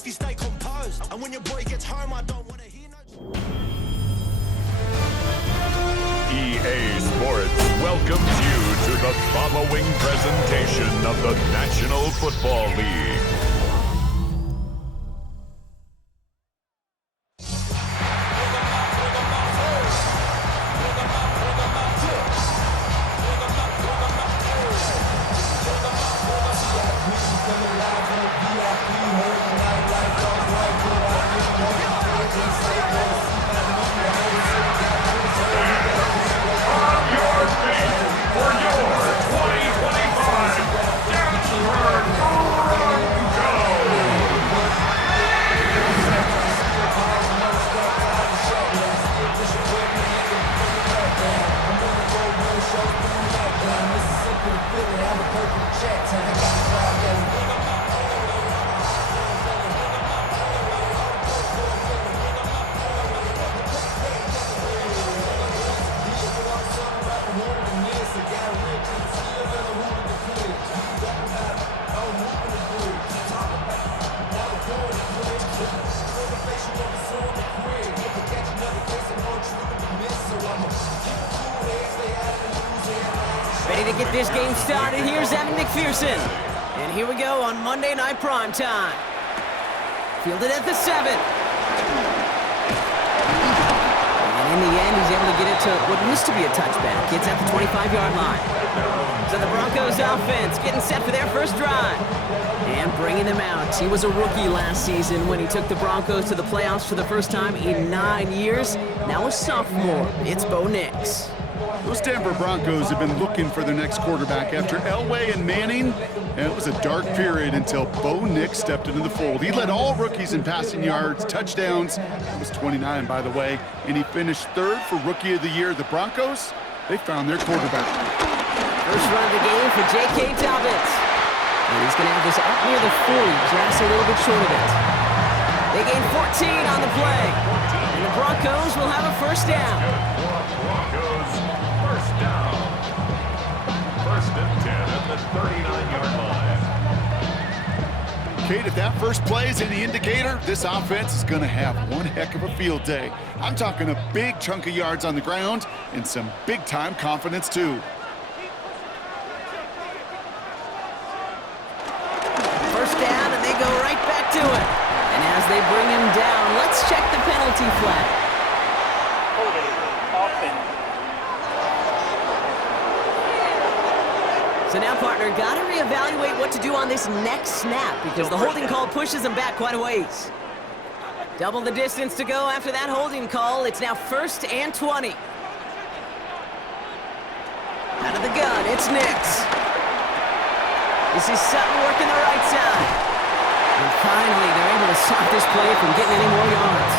if you stay composed. And when your boy gets home, I don't want to hear no... EA Sports welcomes you to the following presentation of the National Football League. Ready to get this game started. Here's Evan McPherson. And here we go on Monday Night Primetime. Fielded at the 7. And in the end, he's able to get it to what used to be a touchback. It's at the 25-yard line. So the Broncos offense getting set for their first drive. And bringing them out. He was a rookie last season when he took the Broncos to the playoffs for the first time in 9 years. Now a sophomore. It's Bo Nix. Those Denver Broncos have been looking for their next quarterback after Elway and Manning, and it was a dark period until Bo Nix stepped into the fold. He led all rookies in passing yards, touchdowns. It was 29, by the way, and he finished 3rd for Rookie of the Year. The Broncos, they found their quarterback. First run of the game for J.K. Dobbins. And he's going to have this up near the 40, just a little bit short of it. They gain 14 on the play, and the Broncos will have a first down. Broncos, first down. First and 10 at the 39-yard line. Kate, if that first play is any indicator, this offense is going to have one heck of a field day. I'm talking a big chunk of yards on the ground and some big-time confidence, too. First down, and they go right back to it. And as they bring him down, let's check the penalty flag. So now, partner, got to reevaluate what to do on this next snap because the holding call pushes him back quite a ways. Double the distance to go after that holding call. It's now 1st and 20. Out of the gun, it's Nix. This is Sutton working the right side. And finally, they're able to stop this play from getting any more yards.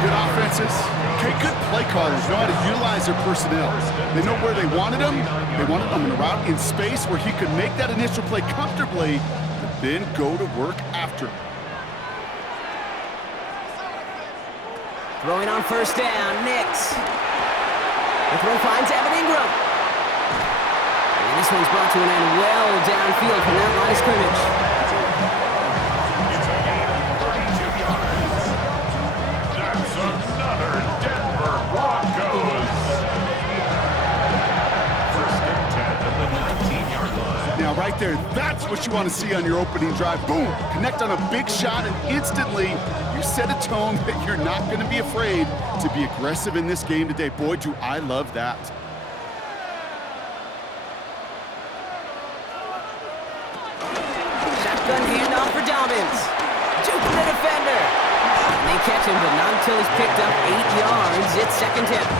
Good offenses. Okay, good play callers know how to utilize their personnel. They know where they wanted him. They wanted him in a route in space where he could make that initial play comfortably, but then go to work after. Throwing on first down, Nix. The throw finds Evan Ingram. And this one's brought to an end well downfield from that line of scrimmage. It's a gain of 32 yards. That's another Denver Broncos. First and 10 at the 19-yard line. Now, right there, that's what you want to see on your opening drive. Boom! Connect on a big shot, and instantly you set a tone that you're not going to be afraid to be aggressive in this game today. Boy, do I love that. Shotgun handoff for Dobbins. Juking the defender. And they catch him, but not until he's picked up 8 yards. It's 2nd down.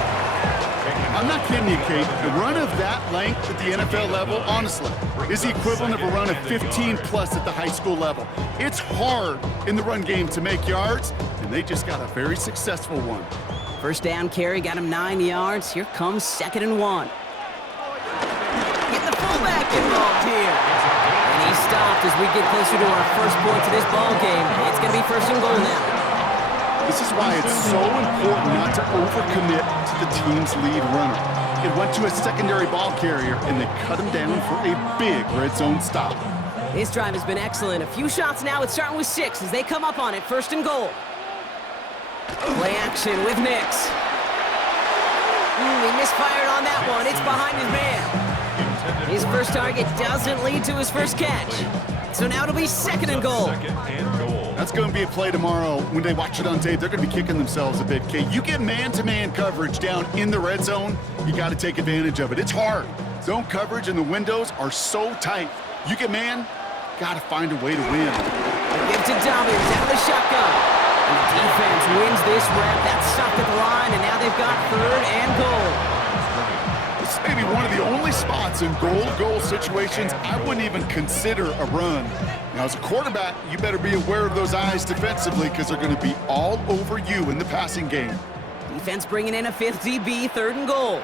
I'm not kidding you, Kate. A run of that length at the NFL level, honestly, is the equivalent of a run of 15-plus at the high school level. It's hard in the run game to make yards, and they just got a very successful one. First down carry got him 9 yards. Here comes 2nd and 1. Get the fullback involved here. And he stopped as we get closer to our first points of this ball game. It's going to be 1st and goal now. This is why it's so important not to overcommit to the team's lead runner. It went to a secondary ball carrier, and they cut him down for a big red zone stop. This drive has been excellent. A few shots now. It's starting with 6 as they come up on it. 1st and goal. Play action with Nix. He misfired on that one. It's behind his man. His first target doesn't lead to his first catch. So now it'll be 2nd and goal. That's going to be a play tomorrow. When they watch it on tape, they're going to be kicking themselves a bit, Kate. You get man-to-man coverage down in the red zone, you got to take advantage of it. It's hard. Zone coverage and the windows are so tight. You get man, got to find a way to win. Give to Dobbins out of the shotgun. And the defense wins this rep. That's stopped at the line, and now they've got 3rd and goal. This is maybe one of the only spots in goal-to-goal situations I wouldn't even consider a run. Now, as a quarterback, you better be aware of those eyes defensively because they're going to be all over you in the passing game. Defense bringing in a 5th DB, 3rd and goal.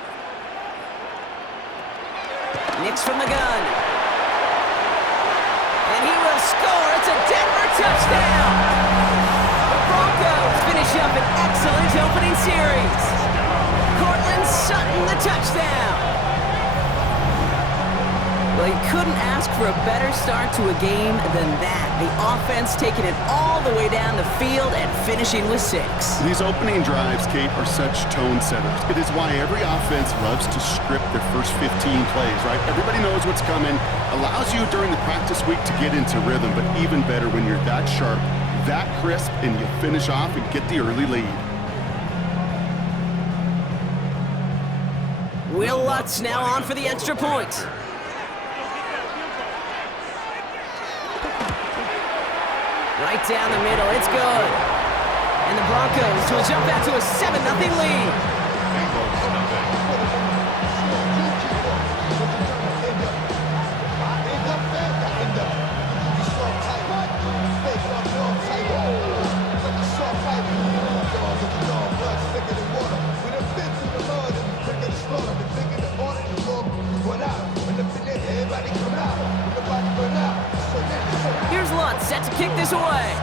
Nix from the gun. And he will score. It's a Denver touchdown. The Broncos finish up an excellent opening series. Cortland Sutton, the touchdown. Well, you couldn't ask for a better start to a game than that. The offense taking it all the way down the field and finishing with 6. These opening drives, Kate, are such tone setters. It is why every offense loves to script their first 15 plays, right? Everybody knows what's coming. Allows you during the practice week to get into rhythm, but even better when you're that sharp, that crisp, and you finish off and get the early lead. Will Lutz now on for the extra point. Right down the middle, it's good. And the Broncos will jump out to a 7-0 lead. Here's Lutz set to kick this away.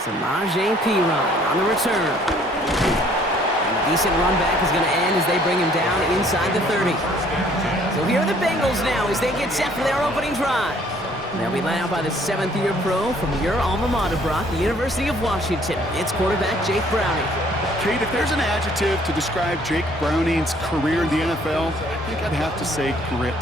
Samaje Perine on the return. And a decent run back is going to end as they bring him down inside the 30. So here are the Bengals now as they get set for their opening drive. They'll be led out by the 7th-year pro from your alma mater, Brock, the University of Washington. It's quarterback Jake Browning. Kate, if there's an adjective to describe Jake Browning's career in the NFL, I think I'd have to say grit.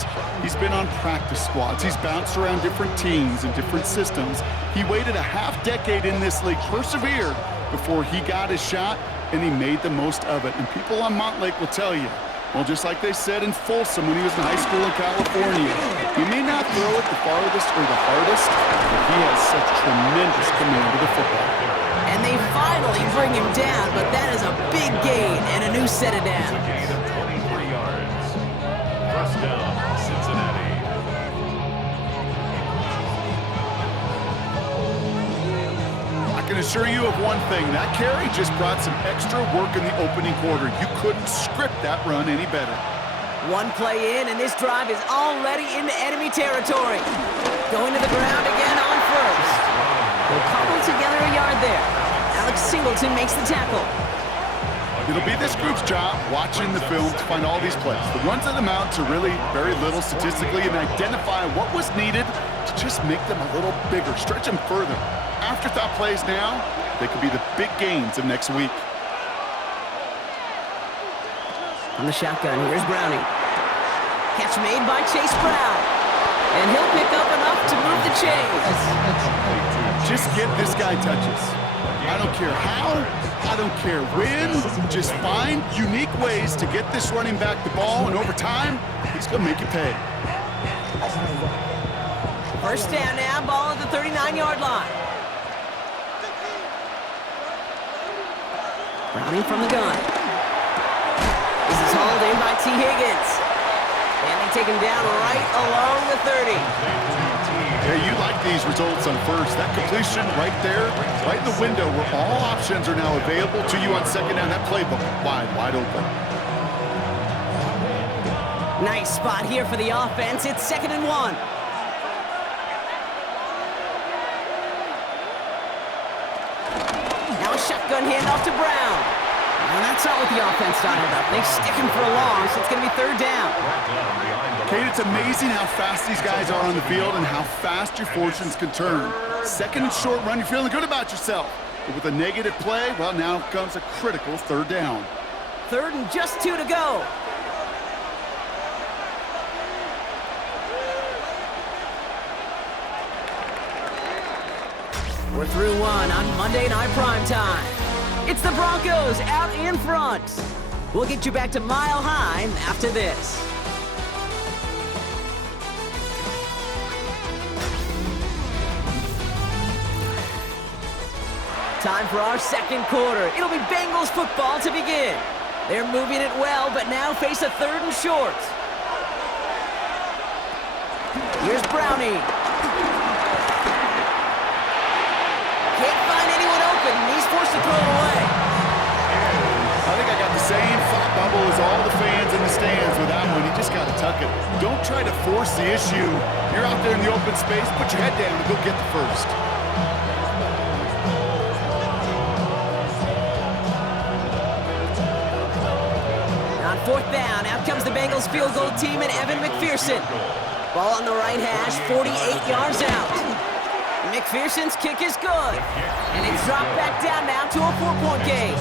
He's been on practice squads. He's bounced around different teams and different systems. He waited a half-decade in this league, persevered before he got his shot, and he made the most of it. And people on Montlake will tell you, well, just like they said in Folsom when he was in high school in California, he may not throw it the farthest or the hardest, but he has such tremendous command of the football. And they finally bring him down, but that is a big gain and a new set of downs. 23 yards. First down, Cincinnati. I can assure you of one thing. That carry just brought some extra work in the opening quarter. You couldn't script that run any better. One play in, and this drive is already into enemy territory. Going to the ground again on first. They'll cobble together a yard there. Alex Singleton makes the tackle. It'll be this group's job watching the film to find all these plays. The ones that amount to really very little statistically and identify what was needed to just make them a little bigger, stretch them further. Afterthought plays now, they could be the big gains of next week. On the shotgun, here's Browning. Catch made by Chase Brown. And he'll pick up enough to move the chains. Just get this guy touches. I don't care how, I don't care when, just find unique ways to get this running back the ball, and over time, he's going to make you pay. First down now, ball at the 39-yard line. Browning from the gun. This is hauled in by T. Higgins. And they take him down right along the 30. Yeah, you like these results on first. That completion right there, right in the window where all options are now available to you on second down. That playbook wide open. Nice spot here for the offense. It's 2nd and 1. Now a shotgun handoff to Brown. And that's not what the offense dialed up. They stick him for a long, so it's going to be third down. Kate, it's amazing how fast these guys are on the field and how fast your fortunes can turn. Second and short run, you're feeling good about yourself. But with a negative play, well, now comes a critical third down. Third and just 2 to go. We're through one on Monday Night Primetime. It's the Broncos out in front. We'll get you back to Mile High after this. Time for our second quarter. It'll be Bengals football to begin. They're moving it well, but now face a third and short. Here's Brownie. Can't find anyone open, and he's forced to throw it away. I think I got the same thought bubble as all the fans in the stands with that one. You just got to tuck it. Don't try to force the issue. You're out there in the open space. Put your head down and go get the first. On fourth down, out comes the Bengals field goal team and Evan McPherson. Ball on the right hash, 48 yards out. McPherson's kick is good, and it's dropped back down now to a 4-point game.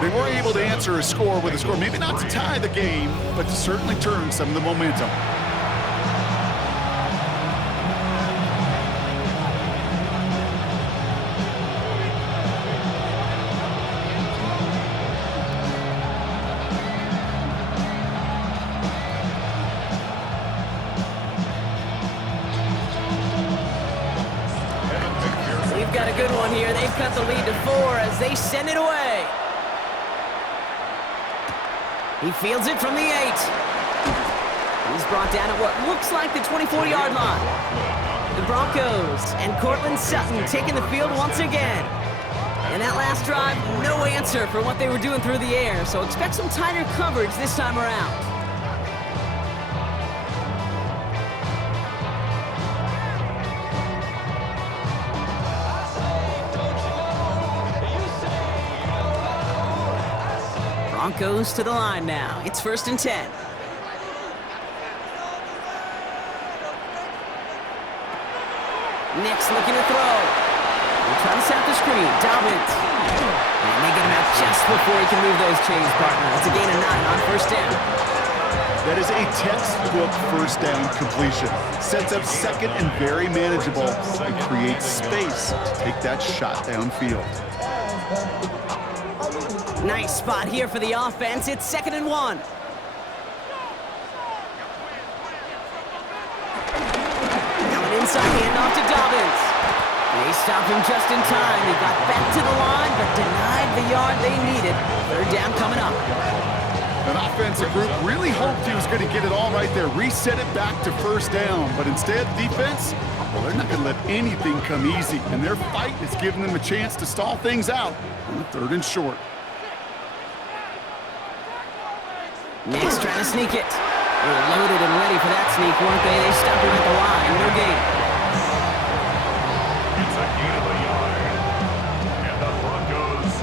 They were able to answer a score with a score, maybe not to tie the game, but to certainly turn some of the momentum. Got a good one here. They've cut the lead to 4 as they send it away. He fields it from the 8. He's brought down at what looks like the 24-yard line. The Broncos and Cortland Sutton taking the field once again. And that last drive, no answer for what they were doing through the air, so expect some tighter coverage this time around. Broncos to the line now. It's 1st and 10. Nick's looking to throw. They try to set the screen. Dobbins. And they get him out just before he can move those chains, partner. It's a gain of 9 on 1st down. That is a textbook first down completion. Sets up second and very manageable and creates space to take that shot downfield. Nice spot here for the offense. It's 2nd and 1. Now an inside handoff to Dobbins. They stop him just in time. He got back to the line, but denied the yard they needed. 3rd down coming up. An offensive group really hoped he was going to get it all right there, reset it back to 1st down. But instead, defense, well, they're not going to let anything come easy. And their fight is giving them a chance to stall things out on the 3rd and short. Nick's trying to sneak it. They were loaded and ready for that sneak, weren't they? They stopped him at the line. No gain. It's a gain of a yard. And the Broncos,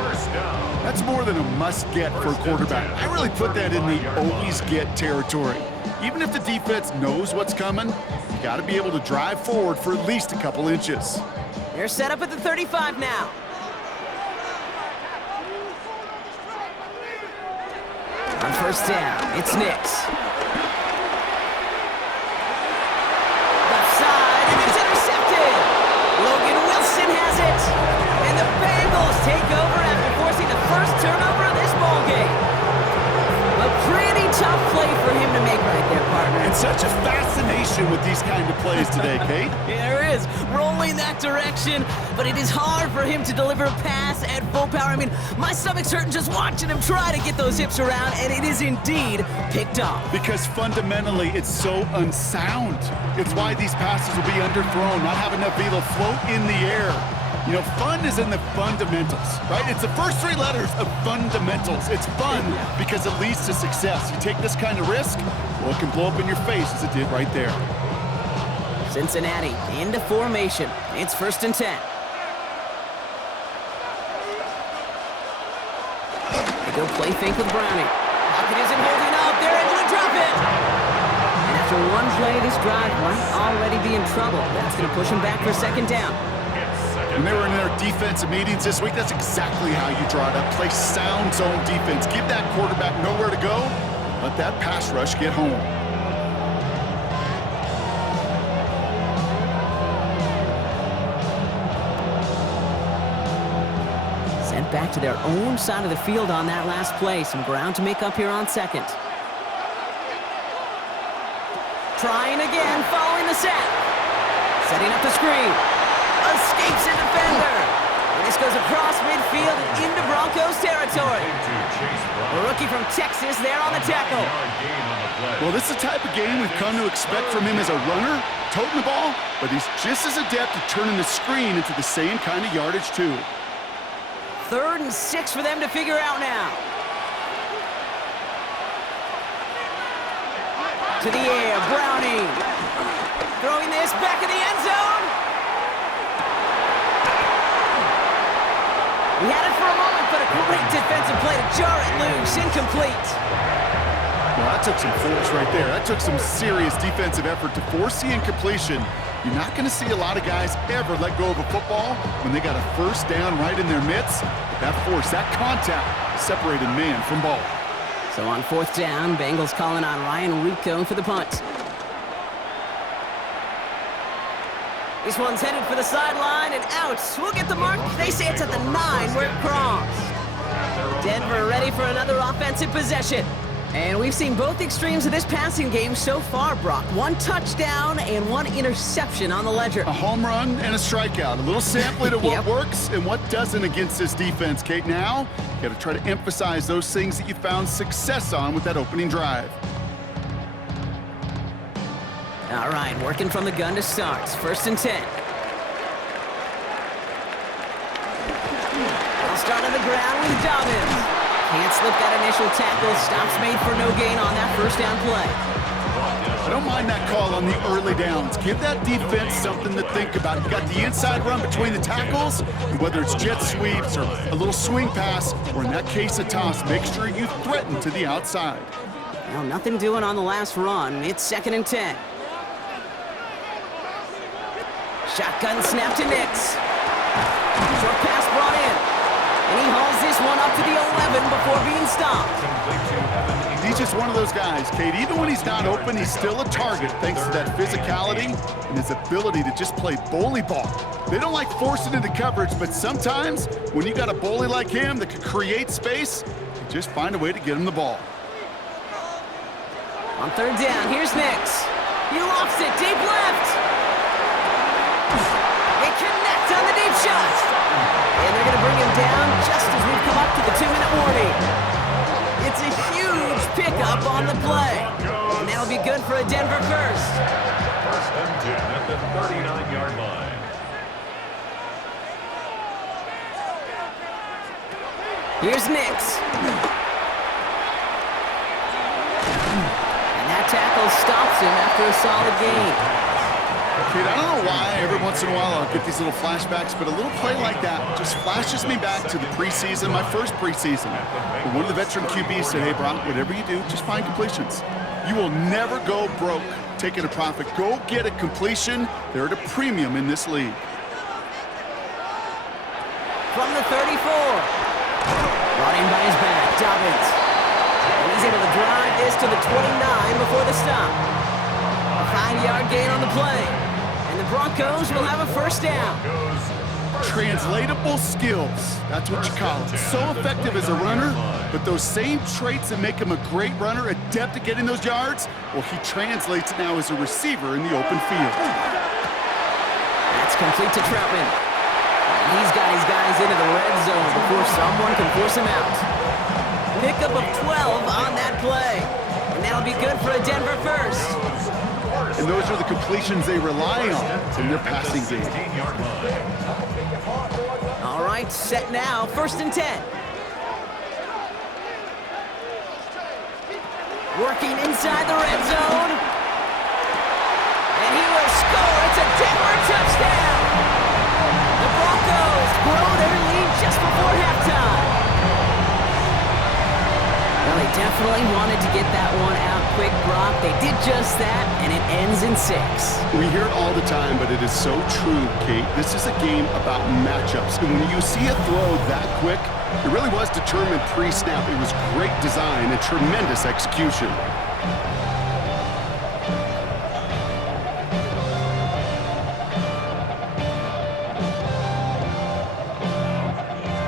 1st down. That's more than a must-get for a quarterback. I really put that in the always-get territory. Even if the defense knows what's coming, you got to be able to drive forward for at least a couple inches. They're set up at the 35 now. On 1st down, it's Nix. Left side, and it's intercepted. Logan Wilson has it. And the Bengals take over after forcing the first turnover of this ballgame. A pretty tough play for him to make right there, partner. And such a fascination with these kind of plays today, Kate. Yeah, there is. Rolling that direction, but it is hard for him to deliver a pass at full power. I mean, my stomach's hurting just watching him try to get those hips around, and it is indeed picked off. Because fundamentally, it's so unsound. It's why these passes will be underthrown, not have enough velo float in the air. You know, fun is in the fundamentals, right? It's the first 3 letters of fundamentals. It's fun because it leads to success. You take this kind of risk, well, it can blow up in your face as it did right there. Cincinnati into formation. It's 1st and 10. They go play fake with Browning. Pocket isn't holding up. They're able to drop it. And after one play, this drive might already be in trouble. That's going to push him back for second down. When they were in their defensive meetings this week, that's exactly how you draw it up. Play sound zone defense. Give that quarterback nowhere to go. Let that pass rush get home. Sent back to their own side of the field on that last play. Some ground to make up here on second. Trying again, following the sack. Setting up the screen. Escapes a defender. And this goes across midfield and into Broncos territory. A rookie from Texas there on the tackle. Well, this is the type of game we've come to expect from him as a runner, toting the ball, but he's just as adept at turning the screen into the same kind of yardage, too. 3rd and 6 for them to figure out now. To the air, Browning. Throwing this back in the end zone. He had it for a moment, but a great defensive play to jar it loose. Incomplete. Well, that took some force right there. That took some serious defensive effort to force the incompletion. You're not going to see a lot of guys ever let go of a football when they got a first down right in their midst. But that force, that contact, separated man from ball. So on 4th down, Bengals calling on Ryan Rico for the punt. This one's headed for the sideline and out. We'll get the mark. They say it's at the 9 where it crossed. Denver ready for another offensive possession. And we've seen both extremes of this passing game so far, Brock. 1 touchdown and 1 interception on the ledger. A home run and a strikeout. A little sampling of what works and what doesn't against this defense, Kate. Now, you got to try to emphasize those things that you found success on with that opening drive. All right, working from the gun to start. 1st and 10. They'll start on the ground with Dobbins. Can't slip that initial tackle. Stops made for no gain on that first down play. I don't mind that call on the early downs. Give that defense something to think about. You got the inside run between the tackles, and whether it's jet sweeps or a little swing pass, or in that case a toss, make sure you threaten to the outside. Well, nothing doing on the last run. It's 2nd and 10. Shotgun snap to Nix. Short pass brought in. And he hauls this one up to the 11 before being stopped. He's just one of those guys, Kate. Even when he's not open, he's still a target thanks to that physicality and his ability to just play bully ball. They don't like forcing into coverage, but sometimes when you got a bully like him that can create space, you just find a way to get him the ball. On 3rd down, here's Nix. He lofts it deep left. They connect on the deep shot. And they're going to bring him down just as we've come up to the 2-minute warning. It's a huge pickup on the play. And that'll be good for a Denver first. 1st and 10 at the 39-yard line. Here's Nix. And that tackle stops him after a solid gain. Kid, I don't know why every once in a while I'll get these little flashbacks, but a little play like that just flashes me back to the preseason, my first preseason. When one of the veteran QBs said, hey, Brock, whatever you do, just find completions. You will never go broke taking a profit. Go get a completion. They're at a premium in this league. From the 34. Brought in by his back, Dobbins. And he's able to drive this to the 29 before the stop. A 5-yard gain on the play. And the Broncos will have a first down. Translatable skills. That's what you call it. So effective as a runner, but those same traits that make him a great runner, adept at getting those yards, well, he translates it now as a receiver in the open field. That's complete to Troutman. And he's got his guys into the red zone before someone can force him out. Pickup of 12 on that play. And that'll be good for a Denver first. And those are the completions they rely on in their passing game. All right, set now, 1st and 10. Working inside the red zone. And he will score. It's a Denver touchdown. The Broncos grow their lead just before halftime. definitely wanted to get that one out quick, Brock. They did just that, and it ends in 6. We hear it all the time, but it is so true, Kate. This is a game about matchups. And when you see a throw that quick, it really was determined pre-snap. It was great design and tremendous execution.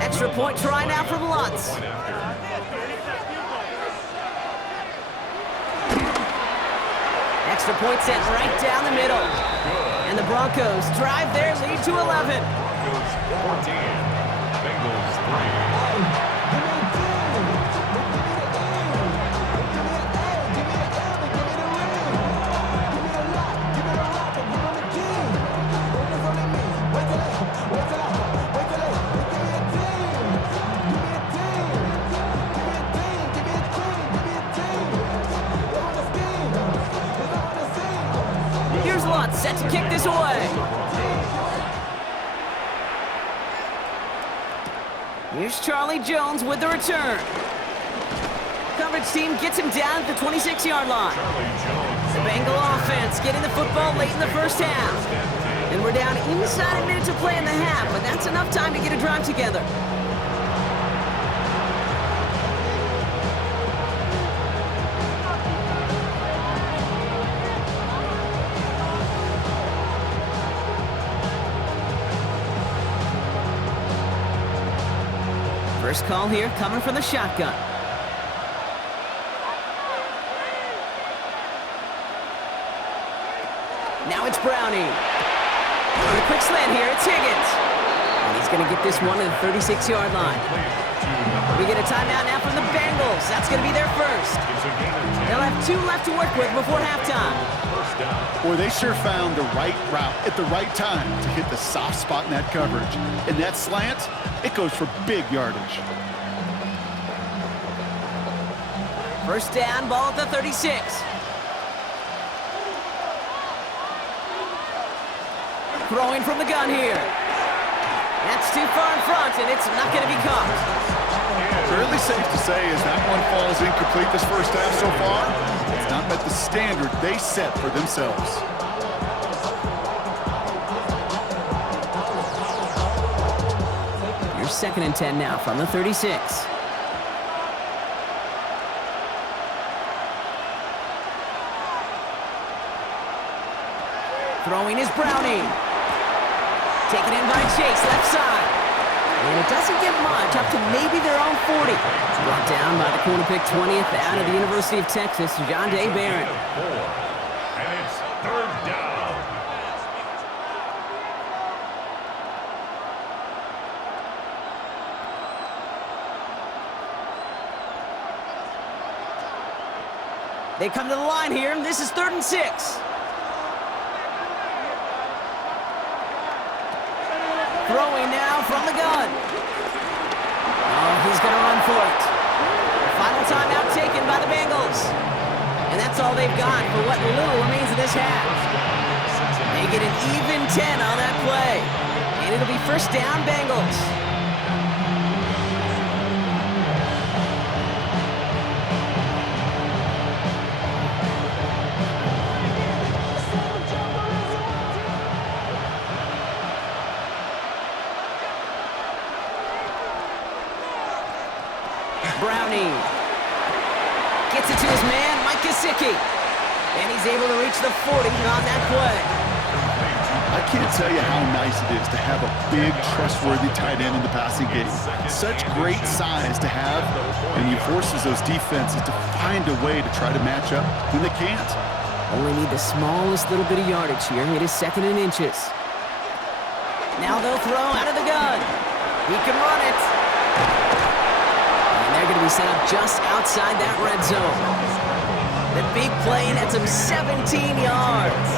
Extra point try now from Lutz. Extra point sent right down the middle. And the Broncos drive their lead to 11. Broncos 14, Bengals 3. Here's Lutz set to kick this away. Here's Charlie Jones with the return. Coverage team gets him down at the 26-yard line. The Bengal offense getting the football late in the first half. And we're down inside a minute to play in the half, but that's enough time to get a drive together. First call here coming from the shotgun. Now it's Browning. On a quick slant here, it's Higgins. And he's going to get this one to the 36-yard line. We get a timeout now from the Bengals. That's going to be their first. They'll have 2 left to work with before halftime. Boy, they sure found the right route at the right time to hit the soft spot in that coverage. And that slant, it goes for big yardage. First down, ball at the 36. Throwing from the gun here. That's too far in front, and it's not going to be caught. Fairly safe to say as that one falls incomplete this first half so far, it's not met the standard they set for themselves. Here's 2nd and 10 now from the 36. Throwing is Browning. Taken in by Chase, left side. And it doesn't get much, up to maybe their own 40. Brought down by the corner pick 20th out of the University of Texas, John Day Barron. And it's 3rd down. They come to the line here, and this is 3rd and 6. Throwing now from the gun. Oh, he's going to run for it. Final timeout taken by the Bengals. And that's all they've got for what little remains of this half. They get an even 10 on that play. And it'll be first down, Bengals. Browning gets it to his man, Mike Gesicki. And he's able to reach the 40 on that play. I can't tell you how nice it is to have a big, trustworthy tight end in the passing game. Such great size to have, and he forces those defenses to find a way to try to match up when they can't. Only need the smallest little bit of yardage here. It is 2nd and inches. Now they'll throw out of the gun. He can run it. And they're going to be set up just outside that red zone. The big play nets him 17 yards.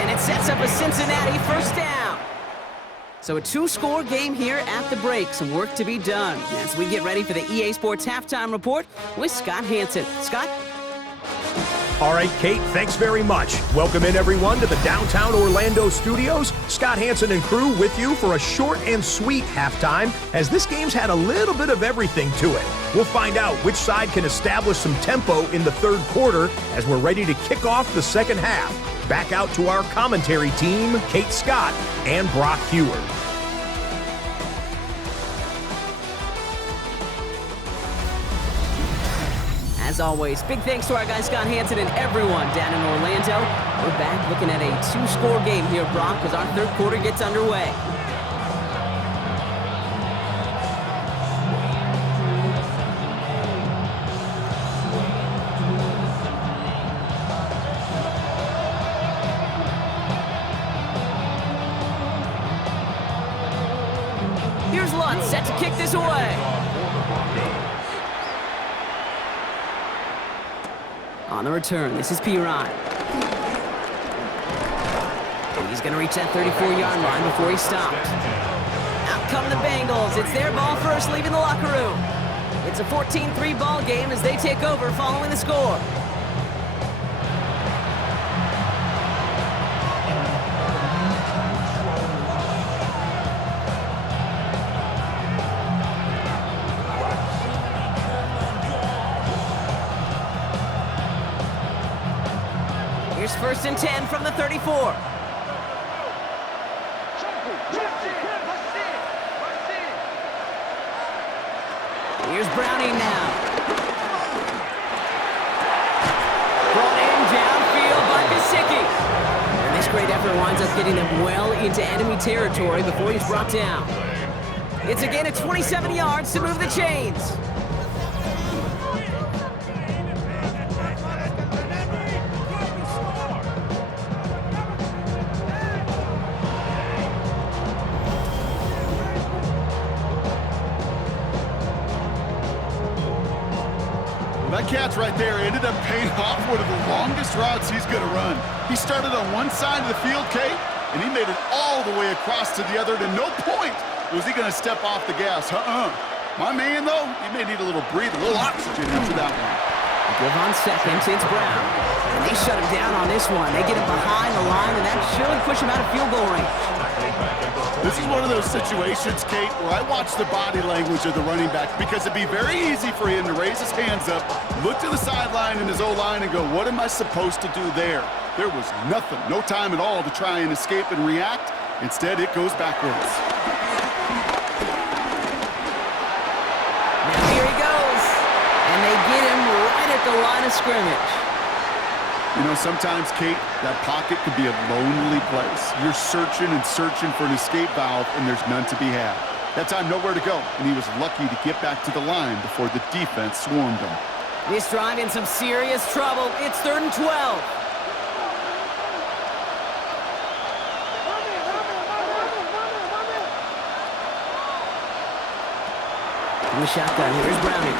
And it sets up a Cincinnati first down. So a 2-score game here at the break. Some work to be done as we get ready for the EA Sports Halftime Report with Scott Hansen. Scott? All right, Kate, thanks very much. Welcome in, everyone, to the downtown Orlando studios. Scott Hansen and crew with you for a short and sweet halftime, as this game's had a little bit of everything to it. We'll find out which side can establish some tempo in the third quarter as we're ready to kick off the second half. Back out to our commentary team, Kate Scott and Brock Heward. As always, big thanks to our guy Scott Hansen and everyone down in Orlando. We're back looking at a two-score game here, Brock, as our third quarter gets underway. Here's Lutz, set to kick this away. On the return, this is Piran. He's going to reach that 34-yard line before he's stopped. Out come the Bengals. It's their ball first, leaving the locker room. It's a 14-3 ball game as they take over following the score. Here's 1st and 10 from the 34. Here's Browning now. Brought in downfield by Gesicki. And this great effort winds up getting them well into enemy territory before he's brought down. It's a gain of 27 yards to move the chains. That catch right there ended up paying off one of the longest routes he's going to run. He started on one side of the field, Kate, and he made it all the way across to the other. And at no point was he going to step off the gas. My man, though, he may need a little breathe, a little oxygen after that one. Give on seconds, it's Brown. And they shut him down on this one. They get him behind the line, and that surely push him out of field goal range. This is one of those situations, Kate, where I watch the body language of the running back, because it'd be very easy for him to raise his hands up, look to the sideline in his O-line and go, what am I supposed to do there? There was nothing, no time at all to try and escape and react. Instead, it goes backwards. Now here he goes. And they get him right at the line of scrimmage. You know, sometimes, Kate, that pocket could be a lonely place. You're searching and searching for an escape valve, and there's none to be had. That time, nowhere to go, and he was lucky to get back to the line before the defense swarmed him. This drive in some serious trouble. It's 3rd and 12. In the shotgun, here's Browning.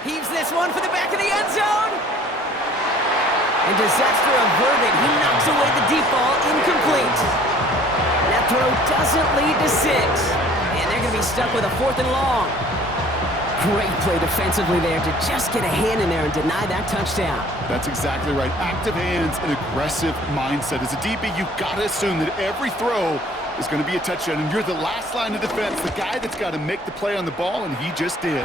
Heaves this one for the back of the end zone. And disaster averted. He knocks away the deep ball, incomplete. That throw doesn't lead to 6. And they're going to be stuck with a 4th and long. Great play defensively there to just get a hand in there and deny that touchdown. That's exactly right. Active hands and aggressive mindset. As a DB, you've got to assume that every throw is going to be a touchdown. And you're the last line of defense, the guy that's got to make the play on the ball, and he just did.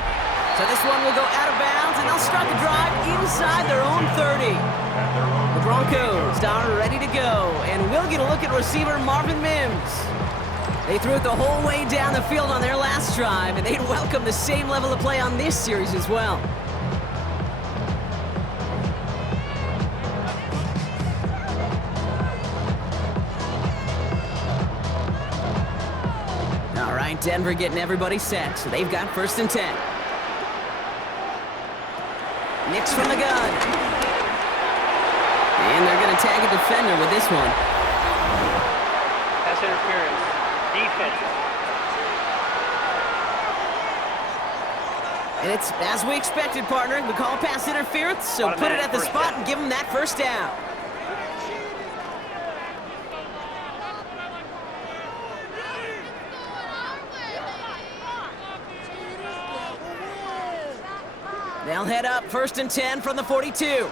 So this one will go out of bounds, and they'll start the drive inside their own 30. The Broncos are ready to go, and we'll get a look at receiver Marvin Mims. They threw it the whole way down the field on their last drive, and they'd welcome the same level of play on this series as well. All right, Denver getting everybody set, so they've got 1st and 10. Nix from the gun. And they're going to tag a defender with this one. Pass interference. Defense. And it's as we expected, partner. We call pass interference, so put it at the spot and give them that 1st down. They'll head up 1st and 10 from the 42.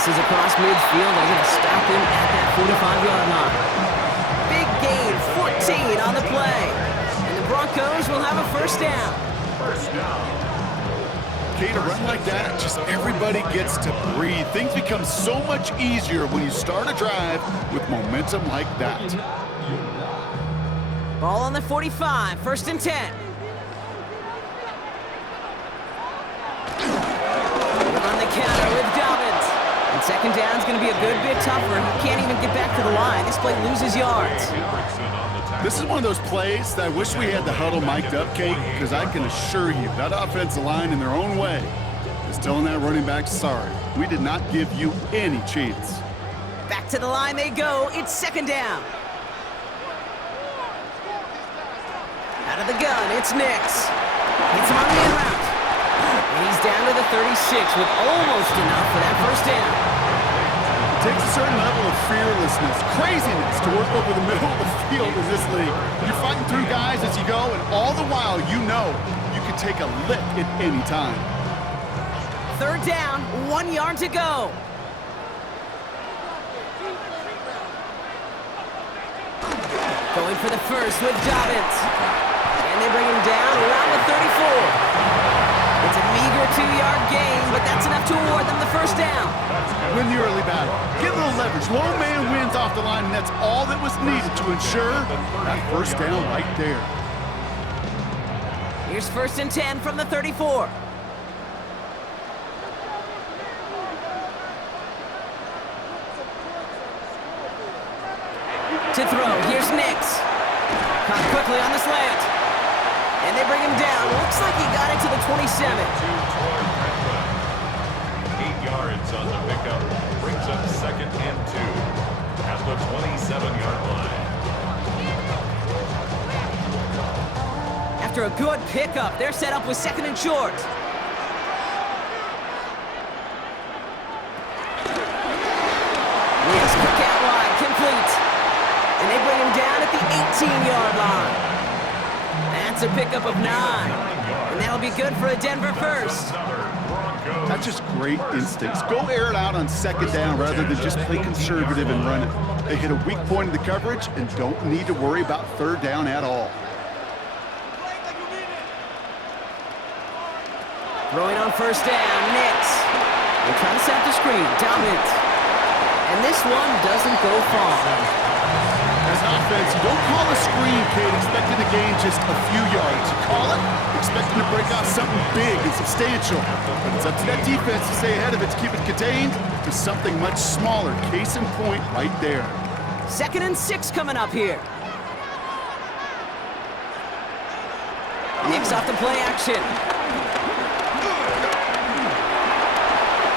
This is across midfield. They're going to stop him at that 45-yard line. Big gain, 14 on the play. And the Broncos will have a first down. First down. Okay, to run like that, just everybody gets to breathe. Things become so much easier when you start a drive with momentum like that. Ball on the 45, first and 10. On the counter with Dobbins. And second down is going to be a good bit tougher. He can't even get back to the line. This play loses yards. This is one of those plays that I wish we had the huddle mic'd up, Kate, because I can assure you that offensive line in their own way is telling that running back, sorry, we did not give you any chance. Back to the line they go. It's second down. Out of the gun, it's Nix. It's him on the in route. And he's down to the 36 with almost enough for that first down. It takes a certain level of fearlessness, craziness to work over the middle of the field in this league. You're fighting through guys as you go, and all the while you know you can take a lick at any time. Third down, 1 yard to go. Going for the first with Dobbins. And they bring him down around the 34. It's a meager 2-yard gain, but that's enough to award them the first down. Win the early battle. Get a little leverage. Lone man wins off the line, and that's all that was needed to ensure that first down right there. Here's first and 10 from the 34. To throw, here's Nix. Caught quickly on the slant. And they bring him down. Looks like he got it to the 27. 8 yards on the pickup. Brings up second and 2 at the 27-yard line. After a good pickup, they're set up with second and short. Yes, quick out wide, complete. And they bring him down at the 18-yard line. That's a pickup of 9. And that'll be good for a Denver first. That's just great instincts. Go air it out on second down rather than just play conservative and run it. They hit a weak point in the coverage and don't need to worry about third down at all. Throwing on first down, Nix. They're trying to set up the screen. Dobbins. And this one doesn't go far. As an offense, you don't call a screen, Kate, expecting to gain just a few yards. You call it expecting to break out something big and substantial. But it's up to that defense to stay ahead of it, to keep it contained to something much smaller. Case in point right there. Second and 6 coming up here. Nix off the play action.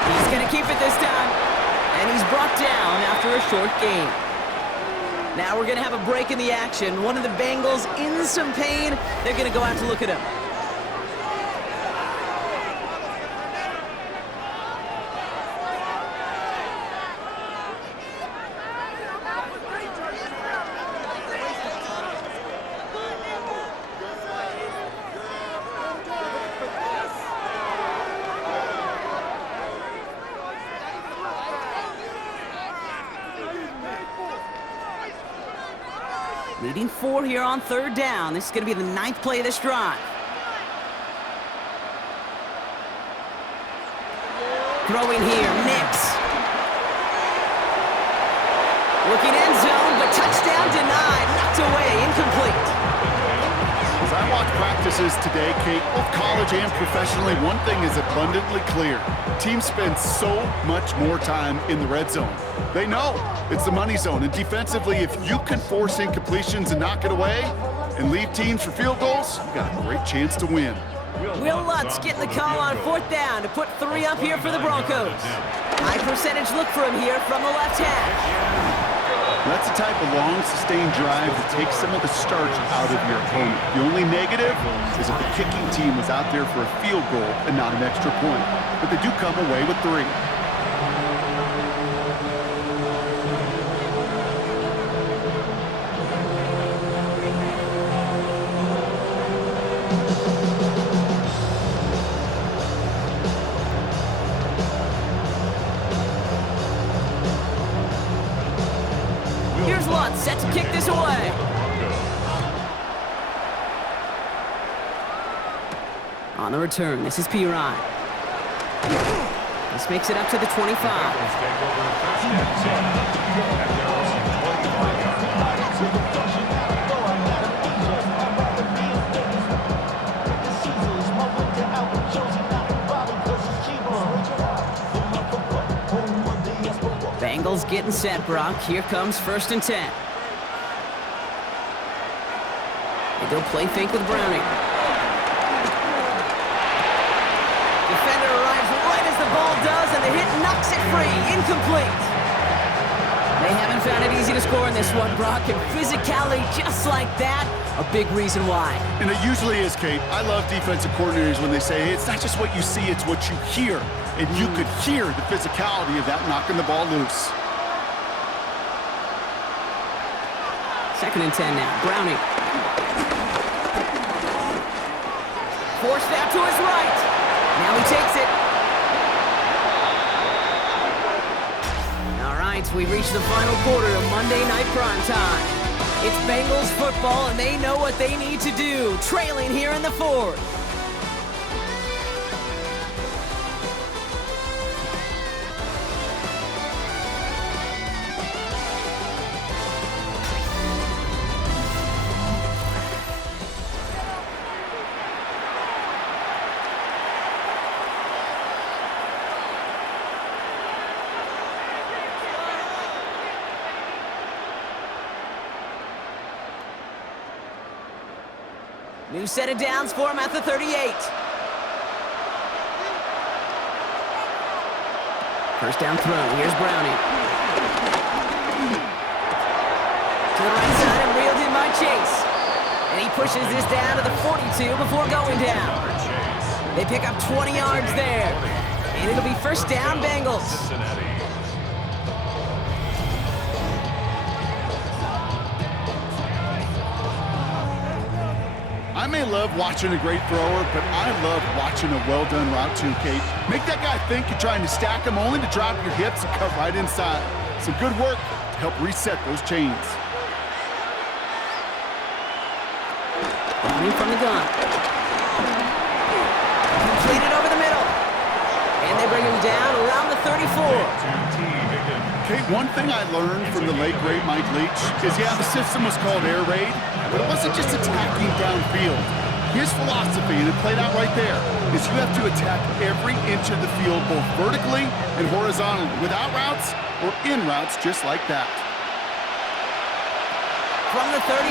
He's going to keep it this time. And he's brought down after a short gain. Now we're going to have a break in the action. One of the Bengals in some pain. They're going to go out to look at him. Leading 4 here on third down. This is going to be the 9th play of this drive. Throwing here, Nix. Looking end zone, but touchdown denied. Knocked away, incomplete. As I watch practices today, Kate, both college and professionally, one thing is abundantly clear. Teams spend so much more time in the red zone. They know it's the money zone, and defensively, if you can force incompletions and knock it away and leave teams for field goals, you got a great chance to win. Will Lutz getting the call on fourth down to put 3 up here for the Broncos. High percentage look for him here from the left hash. That's the type of long, sustained drive that takes some of the starch out of your opponent. The only negative is if the kicking team was out there for a field goal and not an extra point. But they do come away with 3. set to kick this away. On the return, this is P-Ryan. This makes it up to the 25. Bengals getting set, Brock. Here comes 1st and 10. They go play fake with Browning. Defender arrives right as the ball does, and the hit knocks it free. Incomplete. They haven't found it easy to score in this one, Brock, and physicality just like that, a big reason why. And it usually is, Kate. I love defensive coordinators when they say, hey, it's not just what you see, it's what you hear. And you could hear the physicality of that knocking the ball loose. 2nd and 10 now. Browning. Forced out to his right. Now he takes it. All right, we reach the final quarter of Monday Night Primetime. It's Bengals football, and they know what they need to do, trailing here in the 4th. New set of downs for him at the 38. First down throw. Here's Browning. To the right side and reeled in by Chase. And he pushes this down to the 42 before going down. They pick up 20 yards there. And it'll be 1st down Bengals. Cincinnati. I may love watching a great thrower, but I love watching a well-done route too, Kate. Make that guy think you're trying to stack him only to drop your hips and cut right inside. Some good work to help reset those chains. Browning from the gun. Completed over the middle. And they bring him down around the 34. Kate, one thing I learned from the late, great Mike Leach is, yeah, the system was called air raid, but it wasn't just attacking downfield. His philosophy, and it played out right there, is you have to attack every inch of the field, both vertically and horizontally, without routes or in routes just like that. From the 34.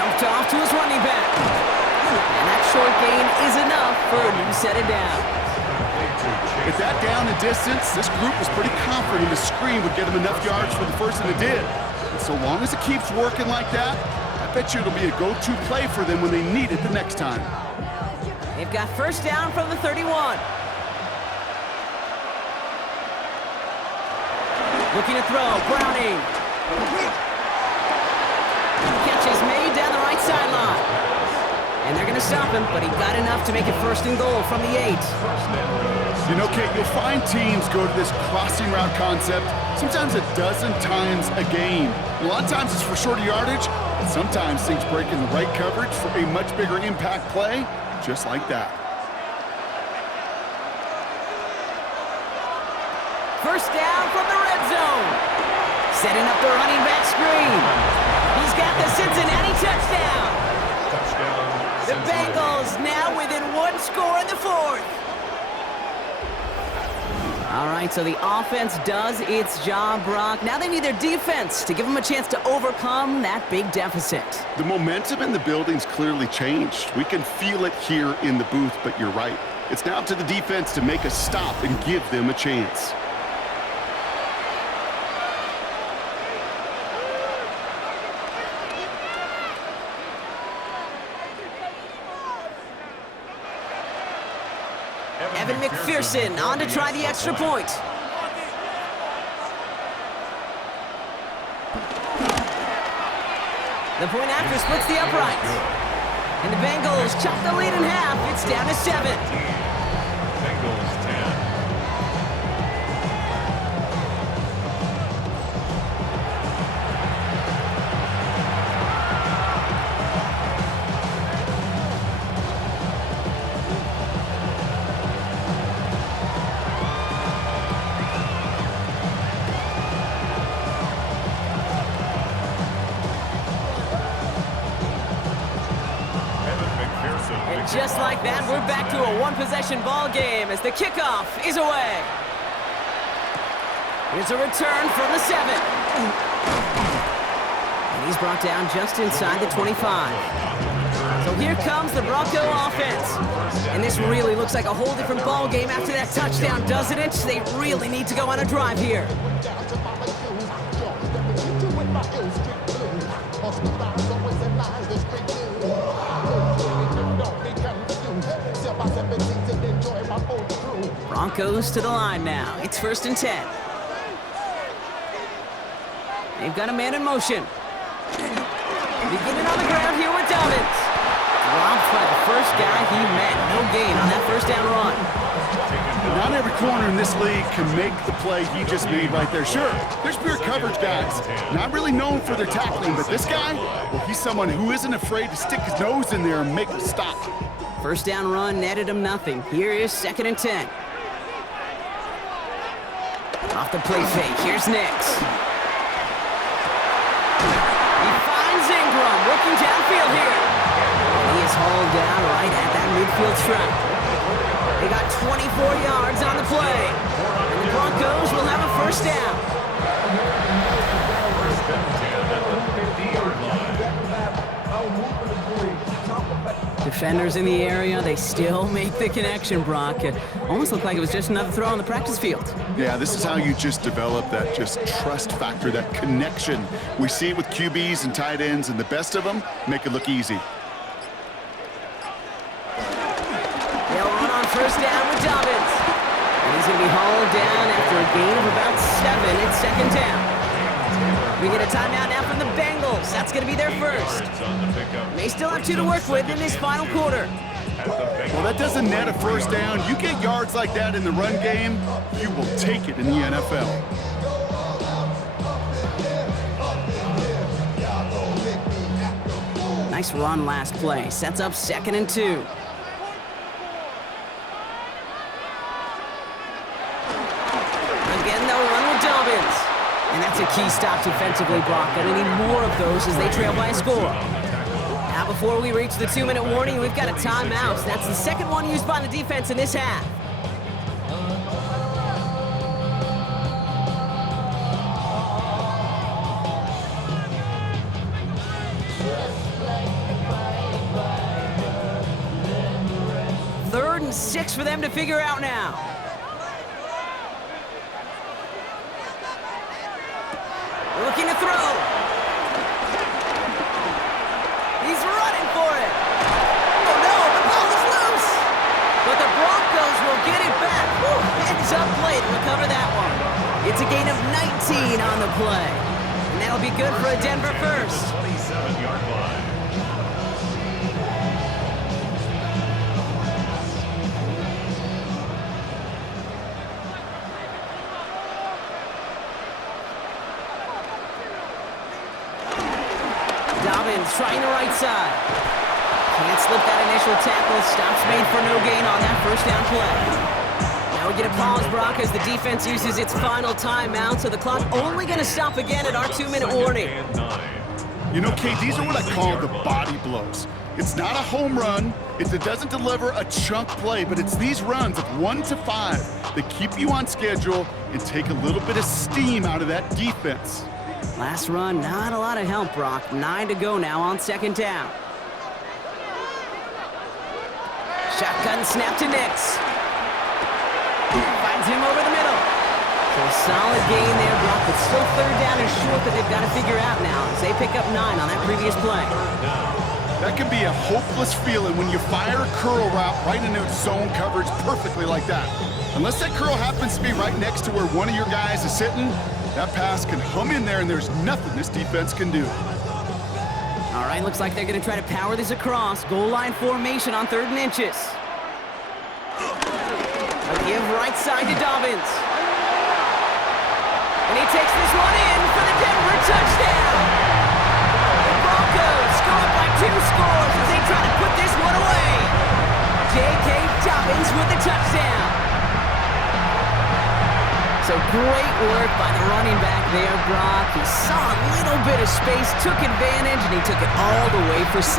Dumped off to his running back. And that short gain is enough for a new set of downs. With that down and distance, this group was pretty confident the screen would get them enough yards for the first, and it did. And so long as it keeps working like that, I bet you it'll be a go-to play for them when they need it the next time. They've got 1st down from the 31. Looking to throw, Browning. Catch is made down the right sideline. And they're going to stop him, but he got enough to make it 1st and goal from the 8. You know, Kate, you'll find teams go to this crossing route concept sometimes a dozen times a game. And a lot of times it's for shorter yardage, but sometimes things break in the right coverage for a much bigger impact play, just like that. 1st down from the red zone. Setting up the running back screen. He's got the Cincinnati touchdown. The Bengals now within 1 score in the 4th. All right, so the offense does its job, Brock. Now they need their defense to give them a chance to overcome that big deficit. The momentum in the building's clearly changed. We can feel it here in the booth, but you're right. It's now up to the defense to make a stop and give them a chance. Evan McPherson on to try the extra point. The point after splits the upright. And the Bengals chop the lead in half. It's down to 7. Bengals 10. 1 we're back to a one-possession ball game as the kickoff is away. Here's a return from the 7. And he's brought down just inside the 25. So here comes the Bronco offense. And this really looks like a whole different ball game after that touchdown, doesn't it? They really need to go on a drive here. Broncos to the line now. It's 1st and 10. They've got a man in motion. Beginning on the ground here with Dobbins. Dropped by the first guy he met. No gain on that first down run. Not every corner in this league can make the play he just made right there. Sure, there's pure coverage guys, not really known for their tackling, but this guy, well, he's someone who isn't afraid to stick his nose in there and make a stop. First down run netted him nothing. Here is 2nd and 10. Off the play fake, here's Nix. He finds Ingram working downfield here. And he is hauled down right at that midfield stripe. They got 24 yards on the play. And the Broncos will have a first down. Defenders in the area, they still make the connection, Brock. It almost looked like it was just another throw on the practice field. Yeah, this is how you just develop that just trust factor, that connection. We see it with QBs and tight ends, and the best of them make it look easy. They'll run on first down with Dobbins. And he's going to be hauled down after a gain of about 7. It's 2nd down. We get a timeout now from the Bengals. That's going to be their first. They still have 2 to work with in this final quarter. Well, that doesn't net a first down. You get yards like that in the run game, you will take it in the NFL. Nice run last play. Sets up 2nd and 2. Again, they'll run with Dobbins. And that's a key stop defensively, Brock. Gonna need more of those as they trail by a score. Now, before we reach the 2-minute warning, we've got a timeout. That's the second one used by the defense in this half. Third and 6 for them to figure out now. Looking to throw. He's running for it. Oh no, the ball is loose. But the Broncos will get it back. Heads up play to recover that one. It's a gain of 19 on the play. And that'll be good for a Denver first. 27-yard line. Trying the right side. Can't slip that initial tackle. Stops made for no gain on that first down play. Now we get a pause, Brock, as the defense uses its final timeout, so the clock only going to stop again at our 2-minute warning. You know, Kate, these are what I call the body blows. It's not a home run. It doesn't deliver a chunk play, but it's these runs of 1 to 5 that keep you on schedule and take a little bit of steam out of that defense. Last run, not a lot of help, Brock. 9 to go now on 2nd down. Shotgun snap to Nix. Finds him over the middle. So a solid gain there, Brock, but still 3rd down and short that they've got to figure out now as they pick up 9 on that previous play. That can be a hopeless feeling when you fire a curl route right into zone coverage perfectly like that. Unless that curl happens to be right next to where one of your guys is sitting, that pass can hum in there, and there's nothing this defense can do. All right, looks like they're going to try to power this across. Goal line formation on 3rd and inches. A give right side to Dobbins. And he takes this one in for the Denver touchdown. The Broncos go up by 2 scores as they try to put this one away. J.K. Dobbins with the touchdown. So Great work by the running back there, Brock. He saw a little bit of space, took advantage, and he took it all the way for 6.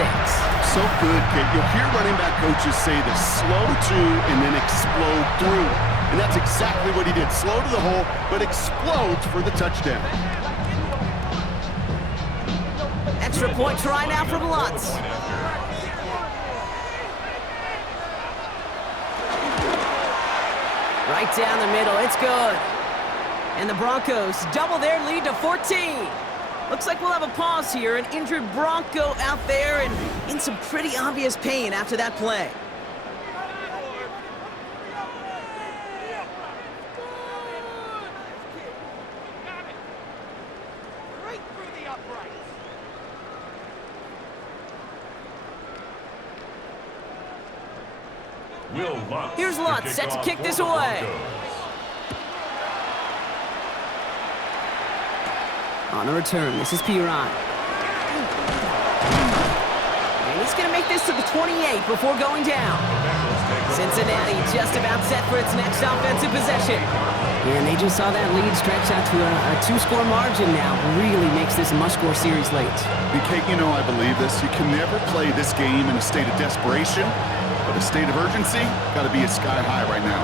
So good, Kate. You'll hear running back coaches say this: slow to and then explode through. And that's exactly what he did. Slow to the hole, but explodes for the touchdown. Extra point try now from Lutz. Right down the middle, it's good. And the Broncos double their lead to 14. Looks like we'll have a pause here. An injured Bronco out there and in some pretty obvious pain after that play. Here's Lutz, set to kick this away. On the return, this is Piran. And he's going to make this to the 28 before going down. Cincinnati just about set for its next offensive possession. And they just saw that lead stretch out to a 2-score margin now. Really makes this a must-score series late. And Kate, you know I believe this. You can never play this game in a state of desperation, but a state of urgency got to be at sky high right now.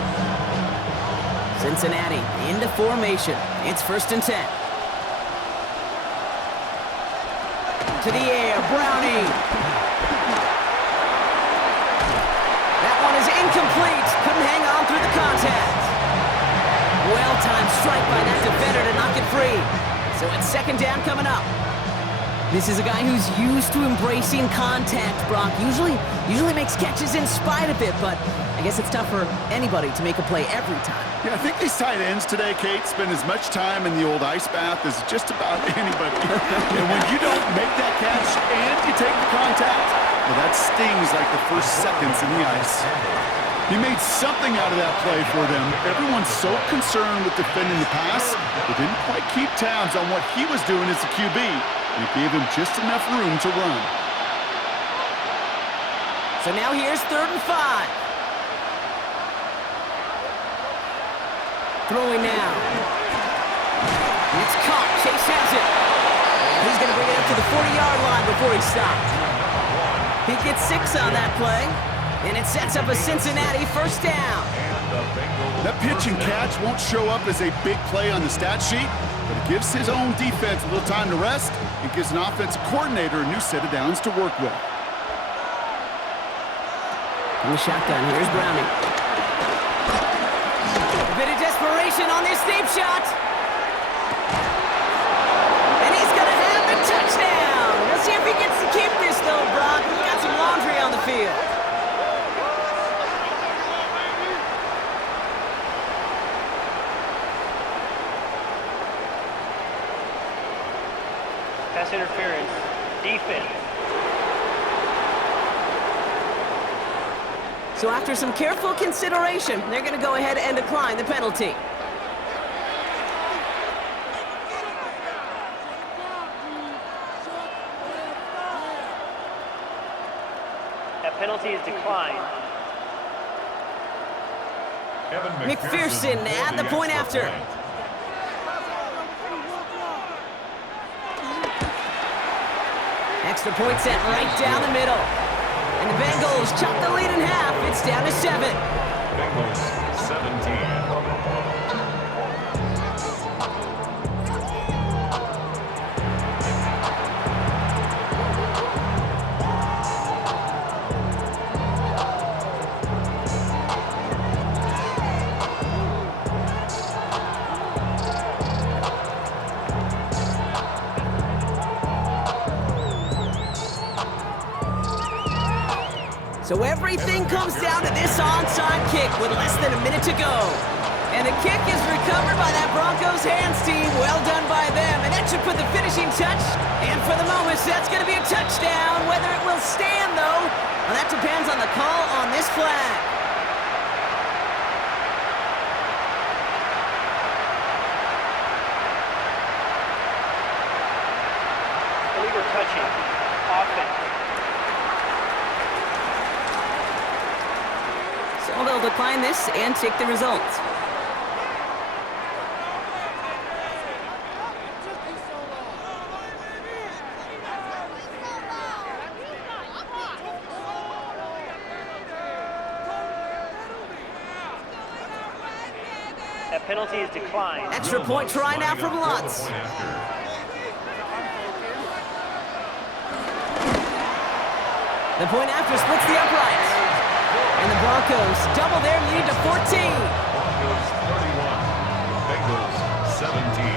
Cincinnati into formation. It's 1st and 10. To the air, Brownie. That one is incomplete. Couldn't hang on through the contact. Well-timed strike by that defender to knock it free. So it's 2nd down coming up. This is a guy who's used to embracing contact, Brock. Usually makes catches in spite of it, but I guess it's tough for anybody to make a play every time. Yeah, I think these tight ends today, Kate, spend as much time in the old ice bath as just about anybody. And when you don't make that catch and you take the contact, well, that stings like the first seconds in the ice. He made something out of that play for them. Everyone's so concerned with defending the pass, they didn't quite keep tabs on what he was doing as a QB. And it gave him just enough room to run. So now here's 3rd and 5. Throwing now. It's caught. Chase has it. And he's going to bring it up to the 40-yard line before he stops. He gets 6 on that play. And it sets up a Cincinnati 1st down. That pitch and catch won't show up as a big play on the stat sheet, but it gives his own defense a little time to rest and gives an offensive coordinator a new set of downs to work with. In the shotgun, here's Browning. A bit of desperation on this deep shot. And he's going to have the touchdown. Let's see if he gets to keep this, though, Brock. He's got some laundry on the field. Pass interference. Defense. So after some careful consideration, they're going to go ahead and decline the penalty. That penalty is declined. McPherson at the point after. Extra point set right down the middle. And the Bengals chop the lead in half. It's down to 7. Bengals 17. So everything comes down to this onside kick with less than a minute to go. And the kick is recovered by that Broncos hands team. Well done by them. And that should put the finishing touch. And for the moment, that's going to be a touchdown. Whether it will stand, though, well, that depends on the call on this flag. Illegal touching. Offense. So they'll decline this and take the results. That penalty is declined. Extra point try now from Lutz. The point after splits the uprights. And the Broncos double their lead to 14. Broncos 31, Bengals 17.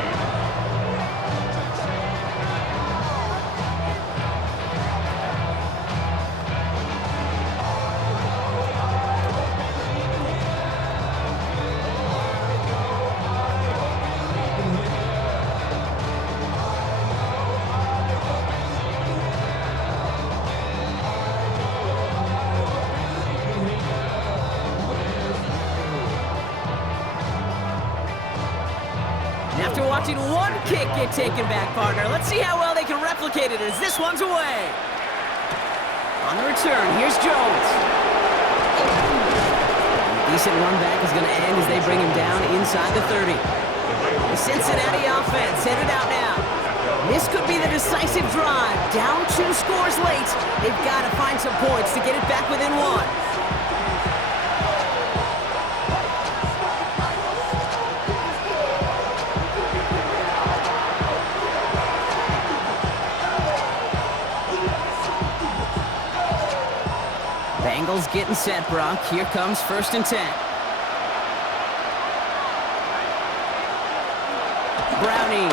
After watching one kick get taken back, partner, let's see how well they can replicate it as this one's away. On the return, here's Jones. A decent run back is going to end as they bring him down inside the 30. The Cincinnati offense headed out now. This could be the decisive drive. Down 2 scores late. They've got to find some points to get it back within 1. Bengals getting set, Brock. Here comes 1st and 10. Brownie.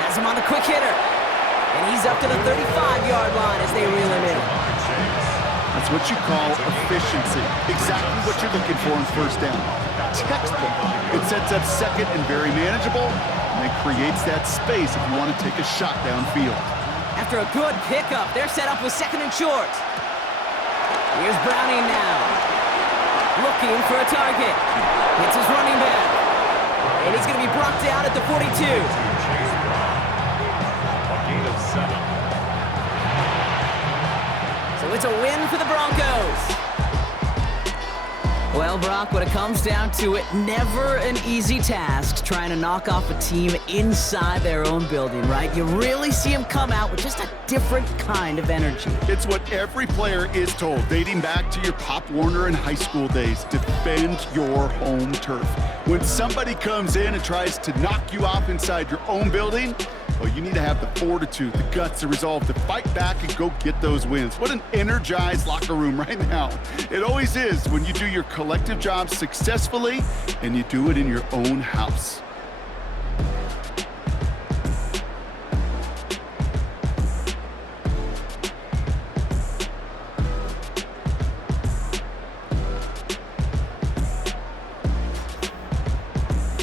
Has him on the quick hitter. And he's up to the 35-yard line as they reel him in. That's what you call efficiency. Exactly what you're looking for in 1st down. Textbook. It sets up 2nd and very manageable, and it creates that space if you want to take a shot downfield. After a good pickup, they're set up with 2nd and short. Here's Browning now. Looking for a target. It's his running back. And he's going to be brought down at the 42. A gain of 7. So it's a win for the Broncos. Well, Brock, when it comes down to it, never an easy task trying to knock off a team inside their own building, right? You really see them come out with just a different kind of energy. It's what every player is told, dating back to your Pop Warner and high school days. Defend your home turf. When somebody comes in and tries to knock you off inside your own building, well, you need to have the fortitude, the guts, the resolve to fight back and go get those wins. What an energized locker room right now. It always is when you do your collective job successfully and you do it in your own house.